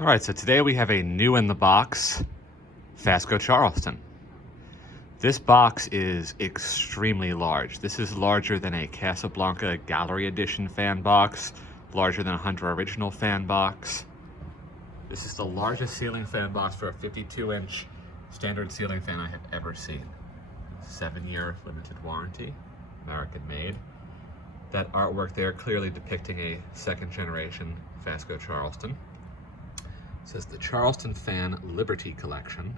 All right, so today we have a new in the box Fasco Charleston. This box is extremely large. This is larger than a Casablanca Gallery Edition fan box, larger than a Hunter Original fan box. This is the largest ceiling fan box for a 52-inch standard ceiling fan I have ever seen. 7-year limited warranty, American made. That artwork there clearly depicting a second generation Fasco Charleston. It says the Charleston Fan Liberty Collection.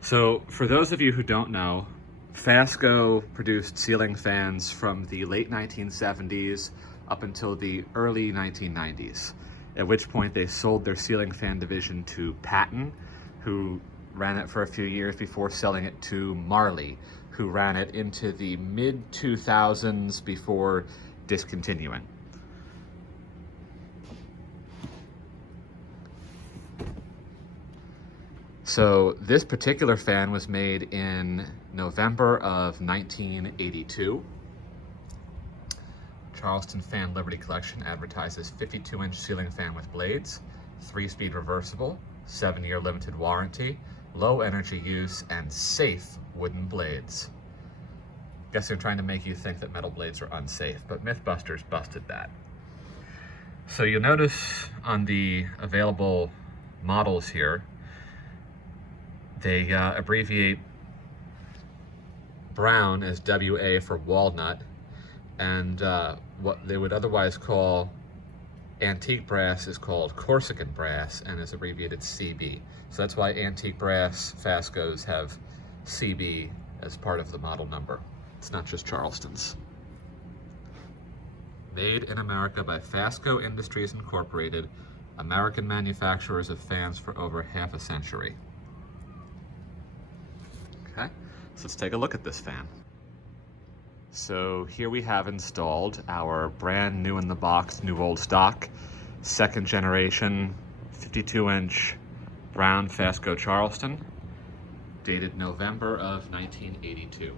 So for those of you who don't know, Fasco produced ceiling fans from the late 1970s up until the early 1990s, at which point they sold their ceiling fan division to Patton, who ran it for a few years before selling it to Marley, who ran it into the mid-2000s before discontinuing. So this particular fan was made in November of 1982. Charleston Fan Liberty Collection advertises 52-inch ceiling fan with blades, 3-speed reversible, 7-year limited warranty, low energy use, and safe wooden blades. Guess they're trying to make you think that metal blades are unsafe, but Mythbusters busted that. So you'll notice on the available models here, they abbreviate brown as WA for walnut, and what they would otherwise call antique brass is called Corsican brass and is abbreviated CB. So that's why antique brass Fascos have CB as part of the model number. It's not just Charleston's. Made in America by Fasco Industries Incorporated, American manufacturers of fans for over half a century. Okay, so let's take a look at this fan. So here we have installed our brand new in the box, new old stock, second generation 52-inch brown Fasco Charleston, dated November of 1982.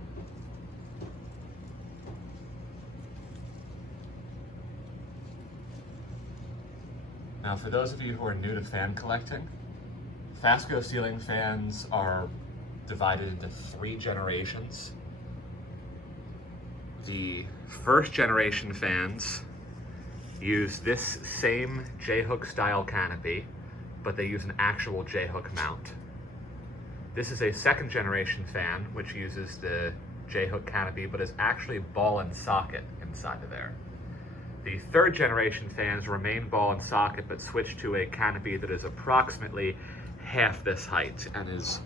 Now for those of you who are new to fan collecting, Fasco ceiling fans are divided into 3 generations. The first generation fans use this same J-hook style canopy, but they use an actual J-hook mount. This is a second generation fan, which uses the J-hook canopy, but is actually ball and socket inside of there. The third generation fans remain ball and socket, but switch to a canopy that is approximately half this height and is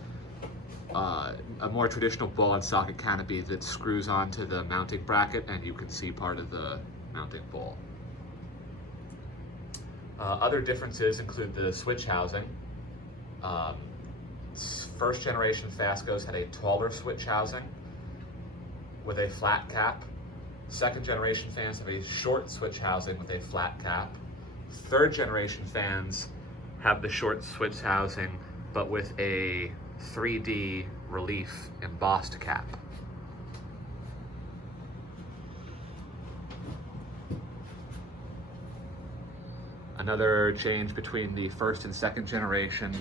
a more traditional ball and socket canopy that screws onto the mounting bracket, and you can see part of the mounting ball. Other differences include the switch housing. First generation Fascos had a taller switch housing with a flat cap. Second generation fans have a short switch housing with a flat cap. Third generation fans have the short switch housing, but with a 3D relief embossed cap. Another change between the first and second generation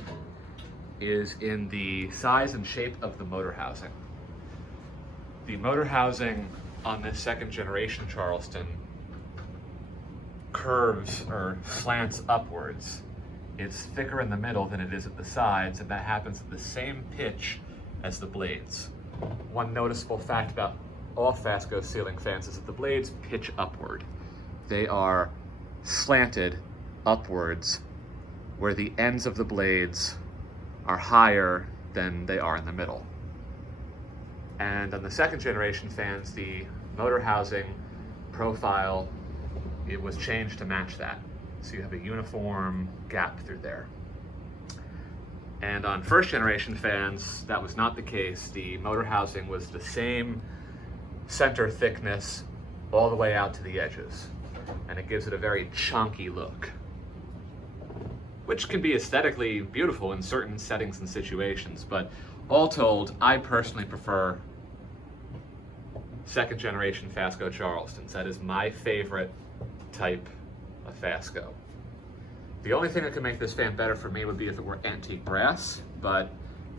is in the size and shape of the motor housing. The motor housing on this second generation Charleston curves or slants upwards. It's thicker in the middle than it is at the sides, and that happens at the same pitch as the blades. One noticeable fact about all Fasco ceiling fans is that the blades pitch upward. They are slanted upwards, where the ends of the blades are higher than they are in the middle. And on the second generation fans, the motor housing profile, it was changed to match that. So you have a uniform gap through there. And on first generation fans, that was not the case. The motor housing was the same center thickness all the way out to the edges. And it gives it a very chunky look, which can be aesthetically beautiful in certain settings and situations. But all told, I personally prefer second generation Fasco Charlestons. That is my favorite type of Fasco. The only thing that could make this fan better for me would be if it were antique brass, but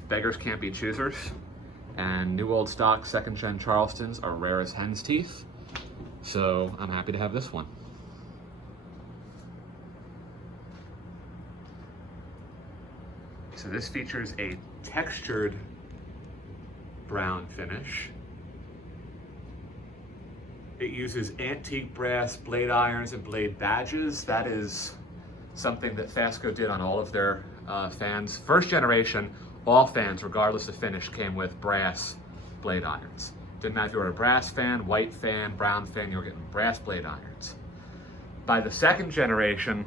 beggars can't be choosers. And new old stock 2nd gen Charlestons are rare as hen's teeth. So I'm happy to have this one. So this features a textured brown finish. It uses antique brass blade irons and blade badges. That is something that Fasco did on all of their fans. First generation, all fans, regardless of finish, came with brass blade irons. Didn't matter if you were a brass fan, white fan, brown fan, you were getting brass blade irons. By the 2nd generation,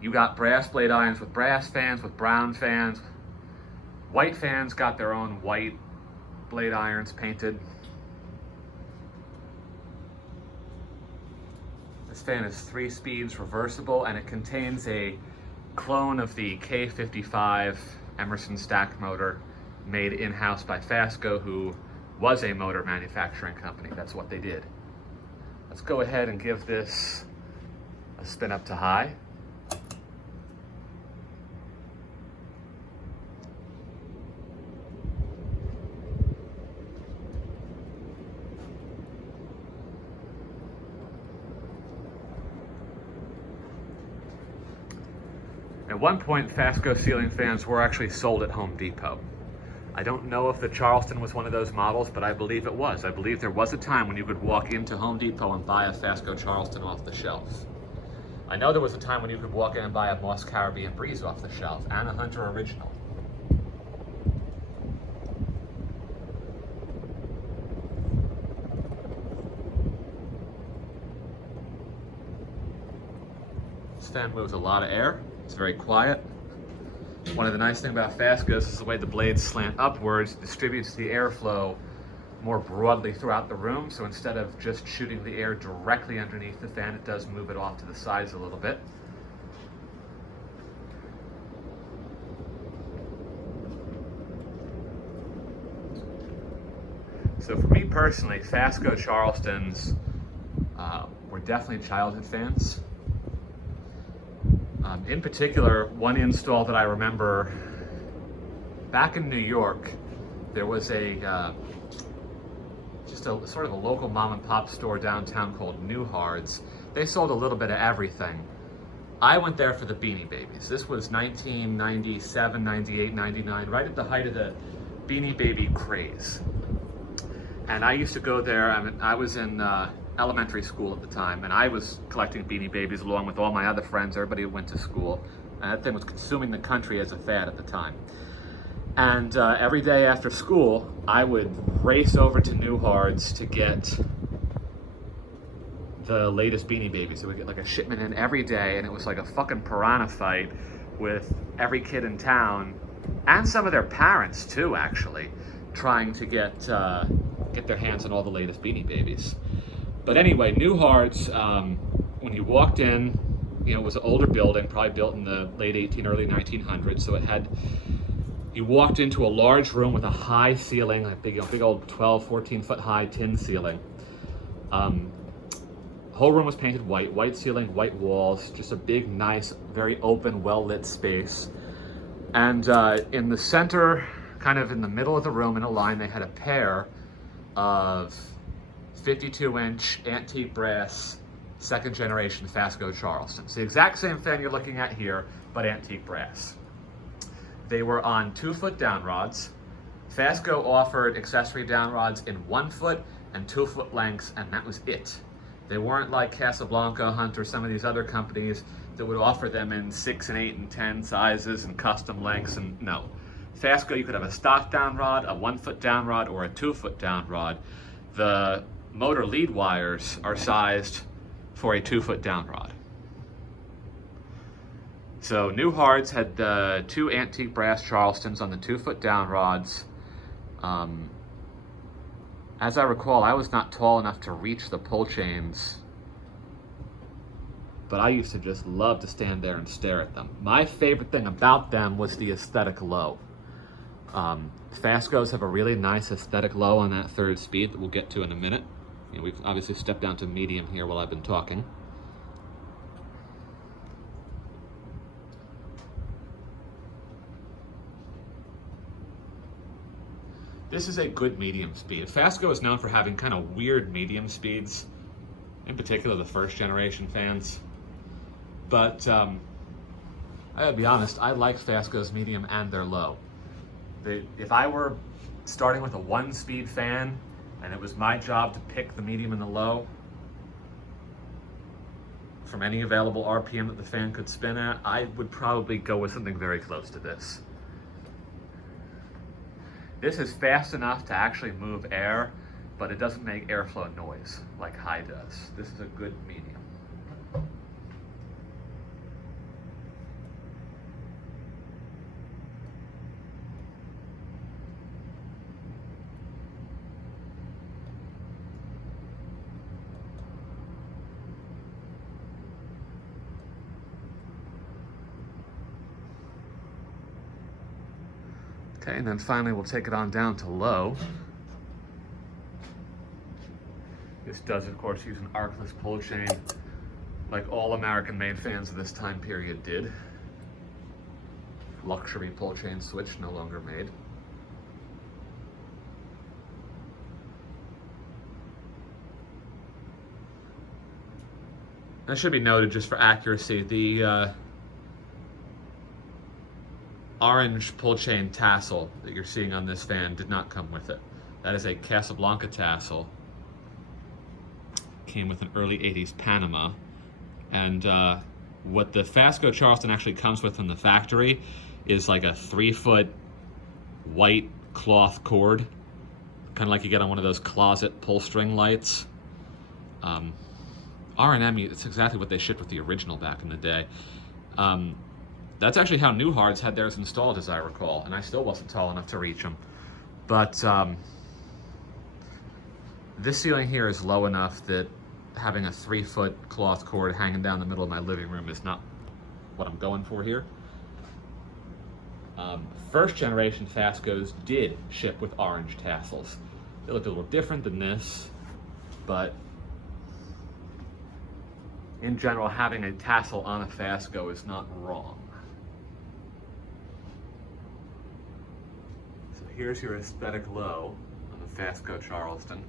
you got brass blade irons with brass fans, with brown fans. White fans got their own white blade irons painted. This fan is 3 speeds reversible, and it contains a clone of the K55 Emerson stack motor made in-house by Fasco, who was a motor manufacturing company. That's what they did. Let's go ahead and give this a spin up to high. At one point, Fasco ceiling fans were actually sold at Home Depot. I don't know if the Charleston was one of those models, but I believe it was. I believe there was a time when you could walk into Home Depot and buy a Fasco Charleston off the shelf. I know there was a time when you could walk in and buy a Moss Caribbean Breeze off the shelf and a Hunter Original. This fan moves a lot of air. It's very quiet. One of the nice things about Fasco is the way the blades slant upwards, distributes the airflow more broadly throughout the room. So instead of just shooting the air directly underneath the fan, it does move it off to the sides a little bit. So for me personally, Fasco Charlestons were definitely childhood fans. In particular, one install that I remember back in New York, there was just a sort of a local mom and pop store downtown called Newhart's. They sold a little bit of everything. I went there for the Beanie Babies. This was 1997, 98, 99, right at the height of the Beanie Baby craze. And I used to go there. I was in elementary school at the time, and I was collecting Beanie Babies along with all my other friends, everybody who went to school. And that thing was consuming the country as a fad at the time. And every day after school, I would race over to Newhart's to get the latest Beanie Babies. So we get like a shipment in every day, and it was like a fucking piranha fight with every kid in town, and some of their parents too, actually, trying to get their hands on all the latest Beanie Babies. But anyway, Newhart's, when you walked in, you know, it was an older building, probably built in the late early 1900s. So it had, you walked into a large room with a high ceiling, like big old 12, 14 foot high tin ceiling. Whole room was painted white ceiling, white walls, just a big, nice, very open, well-lit space. And in the center, kind of in the middle of the room in a line, they had a pair of 52-inch antique brass 2nd generation Fasco Charlestons. The exact same fan you're looking at here, but antique brass. They were on 2-foot downrods. Fasco offered accessory downrods in 1-foot and 2-foot lengths, and that was it. They weren't like Casablanca, Hunter, some of these other companies that would offer them in 6 and 8 and 10 sizes and custom lengths, and no. Fasco, you could have a stock downrod, a 1-foot downrod, or a 2-foot downrod. The motor lead wires are sized for a 2-foot downrod. So Newhart's had 2 antique brass Charlestons on the 2-foot downrods. As I recall, I was not tall enough to reach the pull chains, but I used to just love to stand there and stare at them. My favorite thing about them was the aesthetic low. Fascos have a really nice aesthetic low on that 3rd speed that we'll get to in a minute. You know, we've obviously stepped down to medium here while I've been talking. This is a good medium speed. Fasco is known for having kind of weird medium speeds, in particular the first generation fans. But I gotta be honest, I like Fasco's medium and their low. If I were starting with a 1-speed fan and it was my job to pick the medium and the low from any available RPM that the fan could spin at, I would probably go with something very close to this. This is fast enough to actually move air, but it doesn't make airflow noise like high does. This is a good medium. Okay, and then finally we'll take it on down to low. This does, of course, use an arcless pull chain, like all American-made fans of this time period did. Luxury pull chain switch, no longer made. That should be noted just for accuracy, the orange pull chain tassel that you're seeing on this fan did not come with it. That is a Casablanca tassel. Came with an early 80s Panama. And what the Fasco Charleston actually comes with from the factory is like a 3-foot white cloth cord, kind of like you get on one of those closet pull string lights. R&M, it's exactly what they shipped with the original back in the day. That's actually how Newhards had theirs installed, as I recall, and I still wasn't tall enough to reach them. But this ceiling here is low enough that having a 3-foot cloth cord hanging down the middle of my living room is not what I'm going for here. First generation Fascos did ship with orange tassels. They looked a little different than this, but in general, having a tassel on a Fasco is not wrong. So here's your aesthetic low on the Fasco Charleston.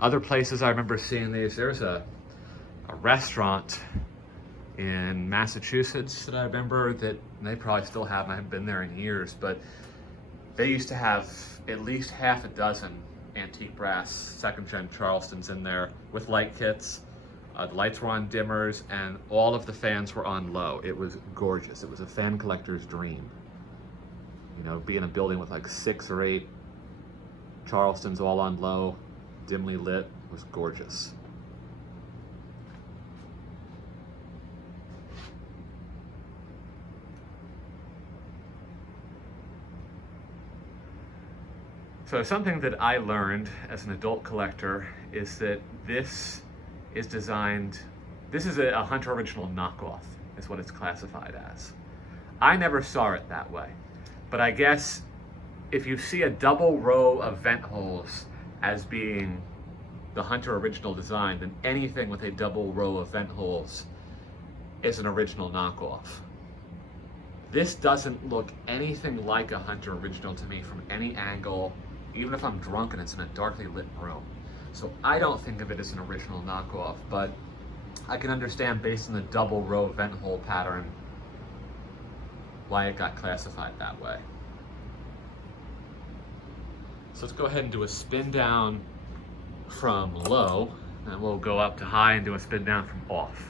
Other places I remember seeing these, there's a restaurant in Massachusetts that I remember that they probably still have, and I haven't been there in years, but they used to have at least half a dozen antique brass 2nd gen Charlestons in there with light kits. The lights were on dimmers and all of the fans were on low. It was gorgeous. It was a fan collector's dream. You know, be in a building with like 6 or 8 Charlestons all on low, dimly lit, was gorgeous. So something that I learned as an adult collector is that this is designed, this is a Hunter Original knockoff, is what it's classified as. I never saw it that way, but I guess if you see a double row of vent holes as being the Hunter Original design, then anything with a double row of vent holes is an original knockoff. This doesn't look anything like a Hunter Original to me from any angle, even if I'm drunk and it's in a darkly lit room. So I don't think of it as an original knockoff, but I can understand based on the double row vent hole pattern why it got classified that way. So let's go ahead and do a spin down from low, and we'll go up to high and do a spin down from off.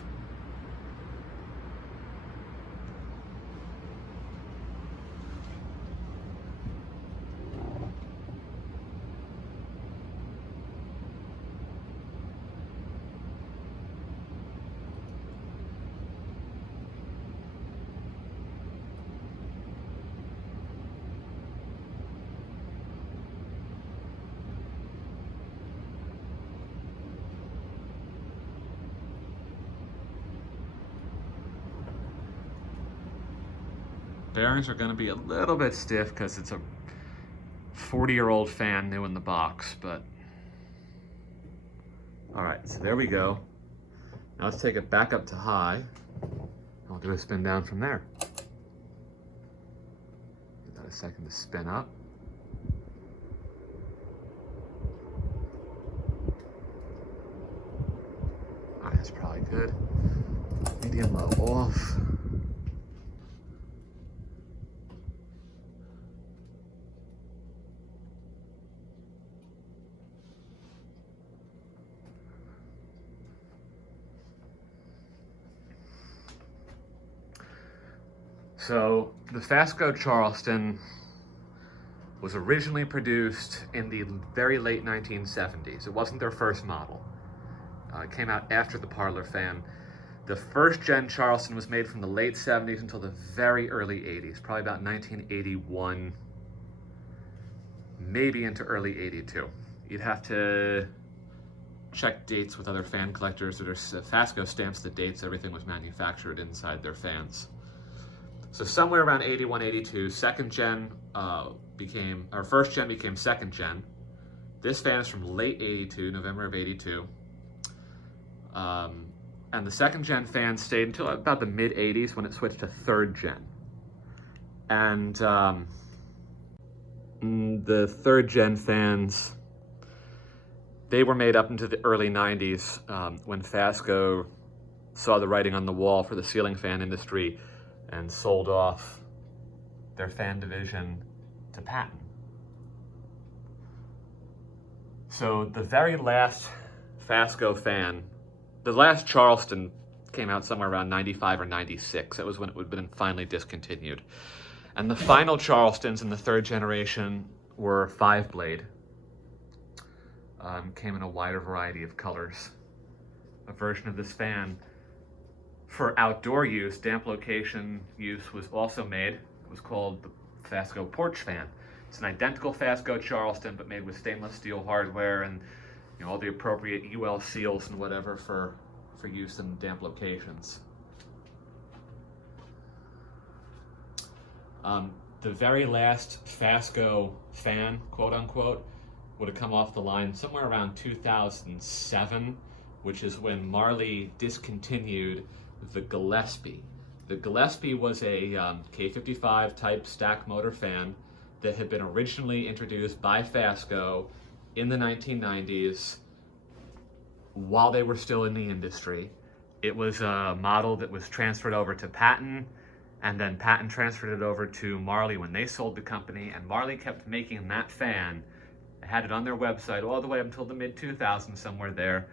Bearings are going to be a little bit stiff because it's a 40-year-old fan new in the box, but all right, so there we go. Now let's take it back up to high. I'll do a spin down from there. a second to spin up. All right, that's probably good. Medium low off. So the Fasco Charleston was originally produced in the very late 1970s. It wasn't their first model. It came out after the parlourfan. The first gen Charleston was made from the late 70s until the very early 80s, probably about 1981, maybe into early 82. You'd have to check dates with other fan collectors. Fasco stamps the dates everything was manufactured inside their fans. So somewhere around 81, 82, second gen first gen became second gen. This fan is from late 82, November of 82. And the second gen fan stayed until about the mid 80s when it switched to third gen. And the third gen fans, they were made up into the early 90s when Fasco saw the writing on the wall for the ceiling fan industry and sold off their fan division to patent. So the very last Fasco fan, the last Charleston came out somewhere around 95 or 96. That was when it would have been finally discontinued. And the final Charlestons in the third generation were 5-blade. Came in a wider variety of colors. A version of this fan for outdoor use, damp location use, was also made. It was called the Fasco Porch Fan. It's an identical Fasco Charleston, but made with stainless steel hardware and all the appropriate UL seals and whatever for use in damp locations. The very last Fasco fan, quote unquote, would have come off the line somewhere around 2007, which is when Marley discontinued the Gillespie. The Gillespie was a K55 type stack motor fan that had been originally introduced by Fasco in the 1990s while they were still in the industry. It was a model that was transferred over to Patton, and then Patton transferred it over to Marley when they sold the company, and Marley kept making that fan. They had it on their website all the way up until the mid-2000s, somewhere there,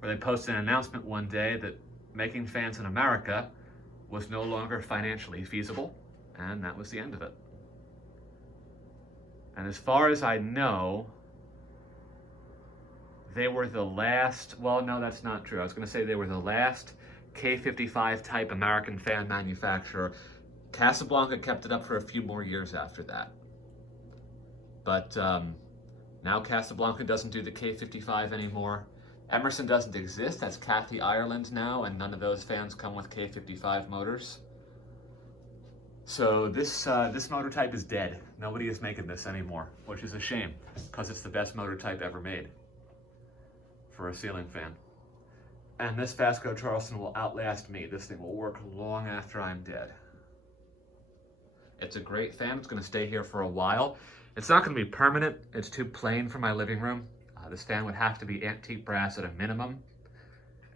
where they posted an announcement one day that making fans in America was no longer financially feasible, and that was the end of it. And as far as I know, they were the last, well, no, that's not true. I was going to say they were the last K55 type American fan manufacturer. Casablanca kept it up for a few more years after that. But now Casablanca doesn't do the K55 anymore. Emerson doesn't exist. That's Cathy Ireland now, and none of those fans come with K55 motors. So this motor type is dead. Nobody is making this anymore, which is a shame, because it's the best motor type ever made for a ceiling fan. And this Fasco Charleston will outlast me. This thing will work long after I'm dead. It's a great fan. It's going to stay here for a while. It's not going to be permanent. It's too plain for my living room. This fan would have to be antique brass at a minimum,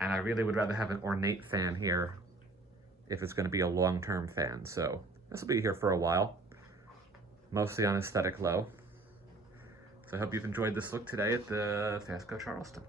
and I really would rather have an ornate fan here if it's going to be a long-term fan. So this will be here for a while, mostly on aesthetic low. So I hope you've enjoyed this look today at the Fasco Charleston.